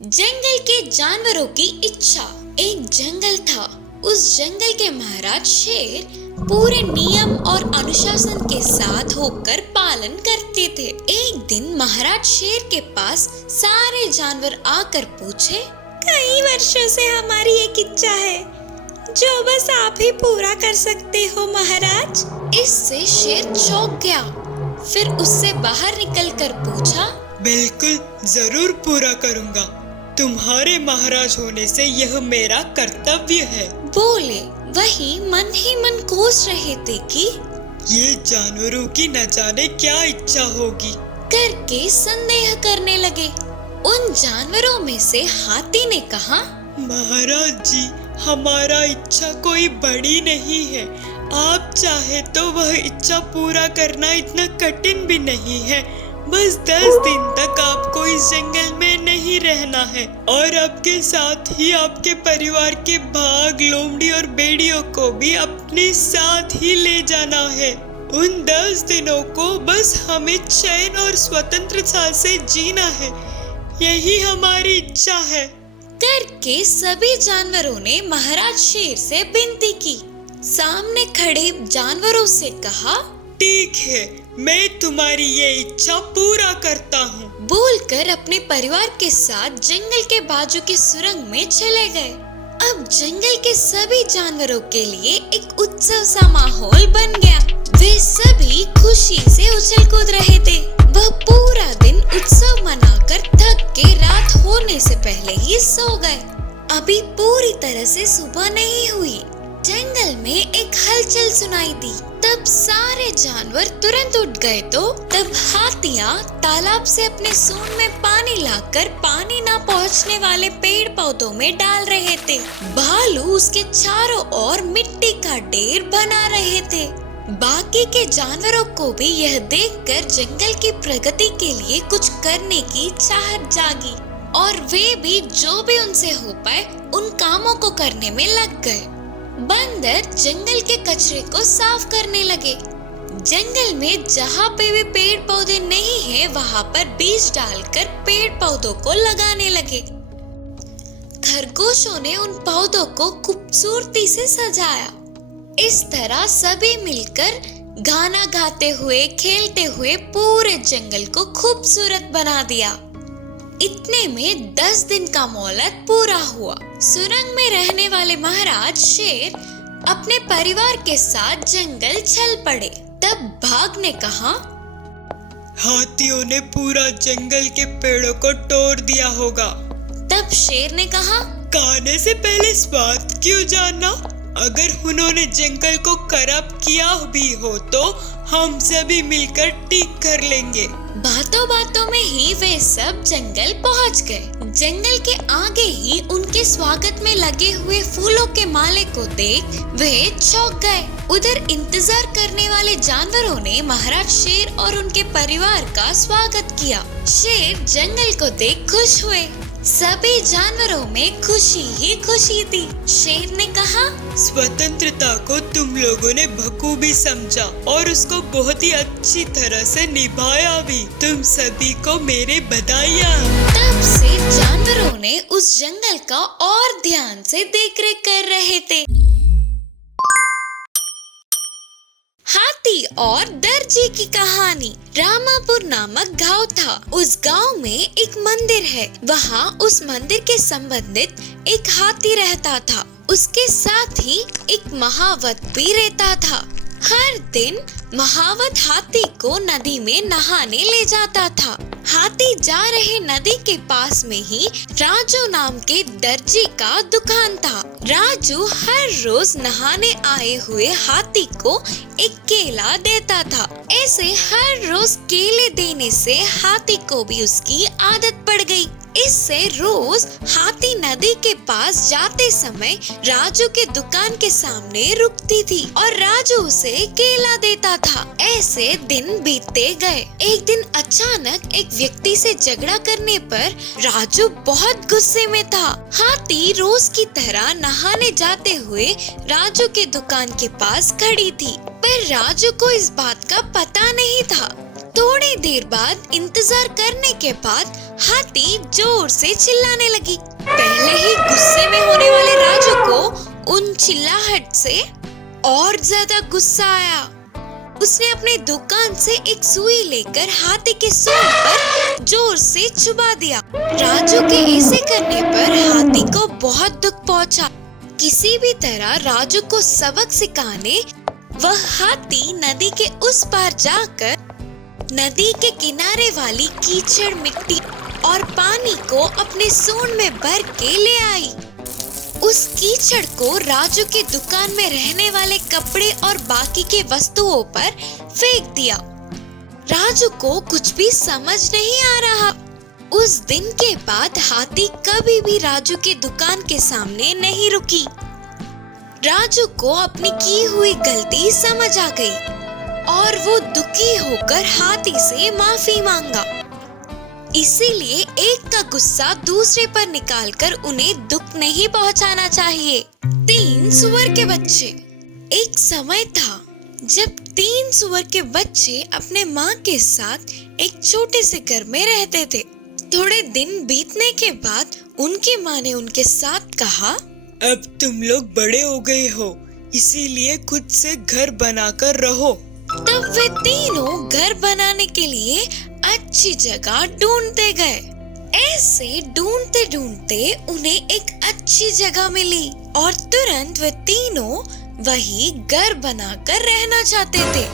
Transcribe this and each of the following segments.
जंगल के जानवरों की इच्छा। एक जंगल था। उस जंगल के महाराज शेर पूरे नियम और अनुशासन के साथ होकर पालन करते थे। एक दिन महाराज शेर के पास सारे जानवर आकर पूछे, कई वर्षों से हमारी एक इच्छा है जो बस आप ही पूरा कर सकते हो महाराज। इससे शेर चौंक गया। फिर उससे बाहर निकलकर पूछा, बिल्कुल जरूर पूरा करूँगा। तुम्हारे महाराज होने से यह मेरा कर्तव्य है। बोले। वही मन ही मन कोस रहे थे कि ये जानवरों की न जाने क्या इच्छा होगी करके संदेह करने लगे। उन जानवरों में से हाथी ने कहा, महाराज जी, हमारा इच्छा कोई बड़ी नहीं है। आप चाहे तो वह इच्छा पूरा करना इतना कठिन भी नहीं है। बस 10 दिन तक आपको इस जंगल में नहीं रहना है और आपके साथ ही आपके परिवार के बाघ, लोमड़ी और भेड़ियों को भी अपने साथ ही ले जाना है। उन 10 दिनों को बस हमें चैन और स्वतंत्रता से जीना है। यही हमारी इच्छा है करके सभी जानवरों ने महाराज शेर से विनती की। सामने खड़े जानवरों से कहा, ठीक है, मैं तुम्हारी ये इच्छा पूरा करता हूँ। बोलकर अपने परिवार के साथ जंगल के बाजू की सुरंग में चले गए। अब जंगल के सभी जानवरों के लिए एक उत्सव सा माहौल बन गया। वे सभी खुशी से उछल कूद रहे थे। वह पूरा दिन उत्सव मनाकर थक के रात होने से पहले ही सो गए। अभी पूरी तरह से सुबह नहीं हुई। जंगल में एक हलचल सुनाई दी। तब सारे जानवर तुरंत उठ गए तो तब हाथियां तालाब से अपने सूंड में पानी लाकर पानी ना पहुंचने वाले पेड़ पौधों में डाल रहे थे। भालू उसके चारों ओर मिट्टी का ढेर बना रहे थे। बाकी के जानवरों को भी यह देखकर जंगल की प्रगति के लिए कुछ करने की चाहत जागी और वे भी जो भी उनसे हो पाए उन कामों को करने में लग गए। बंदर जंगल के कचरे को साफ करने लगे। जंगल में जहाँ पे भी पेड़ पौधे नहीं है वहाँ पर बीज डालकर पेड़ पौधों को लगाने लगे। खरगोशों ने उन पौधों को खूबसूरती से सजाया। इस तरह सभी मिलकर गाना गाते हुए खेलते हुए पूरे जंगल को खूबसूरत बना दिया। इतने में 10 दिन का मोहलत पूरा हुआ। सुरंग में रहने वाले महाराज शेर अपने परिवार के साथ जंगल चल पड़े। तब बाघ ने कहा, हाथियों ने पूरा जंगल के पेड़ों को तोड़ दिया होगा। तब शेर ने कहा, खाने से पहले स्वाद क्यों जानना? अगर उन्होंने जंगल को खराब किया भी हो तो हम सभी मिलकर ठीक कर लेंगे। बातों बातों में ही वे सब जंगल पहुंच गए। जंगल के आगे ही उनके स्वागत में लगे हुए फूलों के माले को देख वे चौंक गए। उधर इंतजार करने वाले जानवरों ने महाराज शेर और उनके परिवार का स्वागत किया। शेर जंगल को देख खुश हुए। सभी जानवरों में खुशी ही खुशी थी। शेर ने कहा, स्वतंत्रता को तुम लोगों ने बखूबी समझा और उसको बहुत ही अच्छी तरह से निभाया भी। तुम सभी को मेरे बधाइयाँ। तब से जानवरों ने उस जंगल का और ध्यान से देखरेख कर रहे थे। हाथी और दर्जी की कहानी। रामापुर नामक गांव था। उस गांव में एक मंदिर है। वहाँ उस मंदिर के संबंधित एक हाथी रहता था। उसके साथ ही एक महावत भी रहता था। हर दिन महावत हाथी को नदी में नहाने ले जाता था। हाथी जा रहे नदी के पास में ही राजू नाम के दर्जी का दुकान था। राजू हर रोज नहाने आए हुए हाथी को एक केला देता था। ऐसे हर रोज केले देने से हाथी को भी उसकी आदत पड़ गई। इससे रोज हाथी नदी के पास जाते समय राजू के दुकान के सामने रुकती थी और राजू उसे केला देता था। ऐसे दिन बीतते गए। एक दिन अचानक एक व्यक्ति से झगड़ा करने पर राजू बहुत गुस्से में था। हाथी रोज की तरह नहाने जाते हुए राजू के दुकान के पास खड़ी थी, पर राजू को इस बात का पता नहीं था। थोड़ी देर बाद इंतजार करने के बाद हाथी जोर से चिल्लाने लगी। पहले ही गुस्से में होने वाले राजू को उन चिल्लाहट से और ज्यादा गुस्सा आया। उसने अपनी दुकान से एक सुई लेकर हाथी के सूंड पर जोर से चुभा दिया। राजू के ऐसे करने पर हाथी को बहुत दुख पहुंचा। किसी भी तरह राजू को सबक सिखाने वह हाथी नदी के उस पार जाकर नदी के किनारे वाली कीचड़ मिट्टी और पानी को अपने सूंड में भर के ले आई। उस कीचड़ को राजू की दुकान में रहने वाले कपड़े और बाकी के वस्तुओं पर फेंक दिया। राजू को कुछ भी समझ नहीं आ रहा। उस दिन के बाद हाथी कभी भी राजू की दुकान के सामने नहीं रुकी। राजू को अपनी की हुई गलती समझ आ गई और वो दुखी होकर हाथी से माफी मांगा। इसीलिए एक का गुस्सा दूसरे पर निकालकर उन्हें दुख नहीं पहुंचाना चाहिए। 3 सुअर के बच्चे। एक समय था जब 3 सुअर के बच्चे अपने माँ के साथ एक छोटे से घर में रहते थे। थोड़े दिन बीतने के बाद उनकी माँ ने उनके साथ कहा, अब तुम लोग बड़े हो गए हो, इसीलिए खुद से घर बनाकर रहो। तब वे तीनों घर बनाने के लिए अच्छी जगह ढूंढते गए। ऐसे ढूंढते ढूंढते उन्हें एक अच्छी जगह मिली और तुरंत वे तीनों वही घर बनाकर रहना चाहते थे।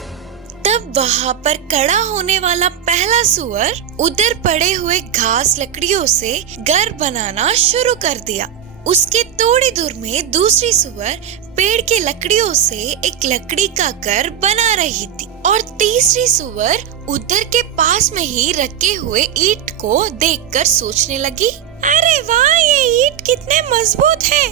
तब वहाँ पर खड़ा होने वाला पहला सुअर उधर पड़े हुए घास लकड़ियों से घर बनाना शुरू कर दिया। उसके थोड़ी दूर में दूसरी सुअर पेड़ के लकड़ियों से एक लकड़ी का घर बना रही थी और तीसरी सुअर उधर के पास में ही रखे हुए ईंट को देखकर सोचने लगी, अरे वाह, ये ईंट कितने मजबूत है।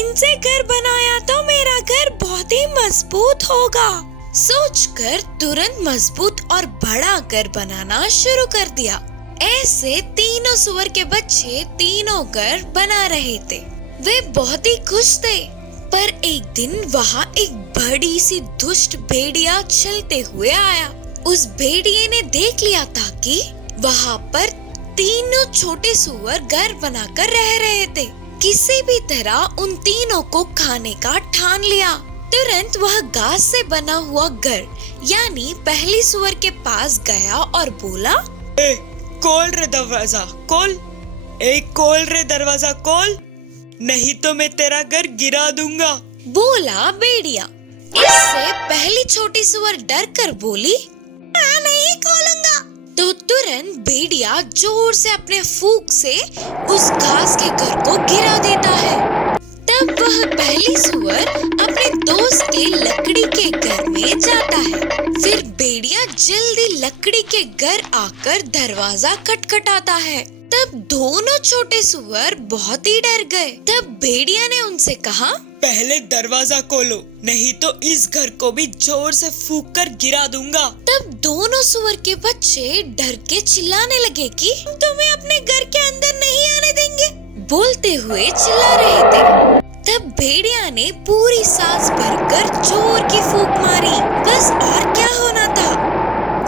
इनसे घर बनाया तो मेरा घर बहुत ही मजबूत होगा। सोचकर तुरंत मजबूत और बड़ा घर बनाना शुरू कर दिया। ऐसे तीनों सुअर के बच्चे तीनों घर बना रहे थे। वे बहुत ही खुश थे। पर एक दिन वहाँ एक बड़ी सी दुष्ट भेड़िया चलते हुए आया। उस भेड़िए ने देख लिया था कि वहाँ पर तीनों छोटे सुअर घर बनाकर रह रहे थे। किसी भी तरह उन तीनों को खाने का ठान लिया। तुरंत वह घास से बना हुआ घर यानी पहली सुअर के पास गया और बोला, खोल रे दरवाजा खोल, खोल रे दरवाजा खोल, नहीं तो मैं तेरा घर गिरा दूंगा, बोला भेड़िया। इससे पहली छोटी सुअर डर कर बोली, नहीं खोलूंगा। तो तुरंत भेड़िया जोर से अपने फूंक से उस घास के घर को गिरा देता है। तब वह पहली सुअर अपने दोस्त के लकड़ी के घर में जाता है। फिर भेड़िया जल्दी लकड़ी के घर आकर दरवाजा खटखटाता है। तब दोनों छोटे सुअर बहुत ही डर गए। तब भेड़िया ने उनसे कहा, पहले दरवाजा खोलो, नहीं तो इस घर को भी जोर से फूंक कर गिरा दूंगा। तब दोनों सुअर के बच्चे डर के चिल्लाने लगे कि तुम्हें अपने घर के अंदर नहीं आने देंगे, बोलते हुए चिल्ला रहे थे। तब भेड़िया ने पूरी सांस भरकर जोर की फूंक मारी। बस और क्या होना था,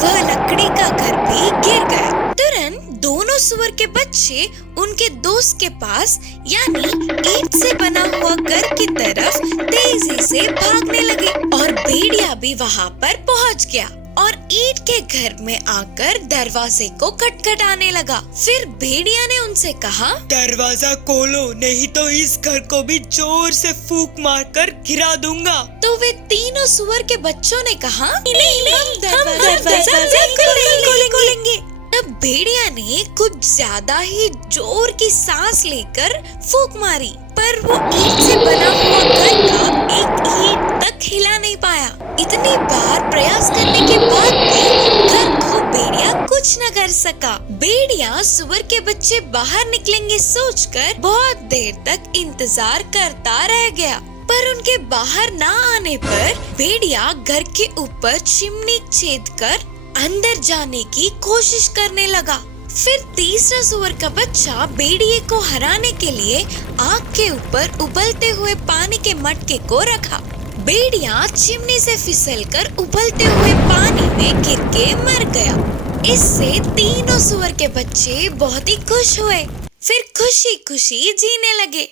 वह लकड़ी का घर भी गिर गया। तुरंत दोनों सुअर के बच्चे उनके दोस्त के पास यानी ईंट से बना हुआ घर की तरफ तेजी से भागने लगे और भेड़िया भी वहाँ पर पहुँच गया और ईंट के घर में आकर दरवाजे को खटखटाने लगा। फिर भेड़िया ने उनसे कहा, दरवाजा खोलो, नहीं तो इस घर को भी जोर से फूंक मारकर गिरा दूंगा। तो वे तीनों सुअर के बच्चों ने कहा, नहीं, हम दरवाजा नहीं खोलेंगे। तब भेड़िया ने कुछ ज्यादा ही जोर की सांस लेकर फूंक मारी, पर वो ईंट से बना हुआ घर का एक ईंट तक हिला नहीं पाया। इतनी बार प्रयास करने के बाद भी घर को भेड़िया कुछ न कर सका। भेड़िया सुअर के बच्चे बाहर निकलेंगे सोचकर बहुत देर तक इंतजार करता रह गया, पर उनके बाहर ना आने पर भेड़िया घर के ऊपर चिमनी छेद कर अंदर जाने की कोशिश करने लगा। फिर तीसरा सुअर का बच्चा भेड़िए को हराने के लिए आग के ऊपर उबलते हुए पानी के मटके को रखा। भेड़िया चिमनी से फिसलकर उबलते हुए पानी में गिर के मर गया। इससे तीनों सुअर के बच्चे बहुत ही खुश हुए, फिर खुशी खुशी जीने लगे।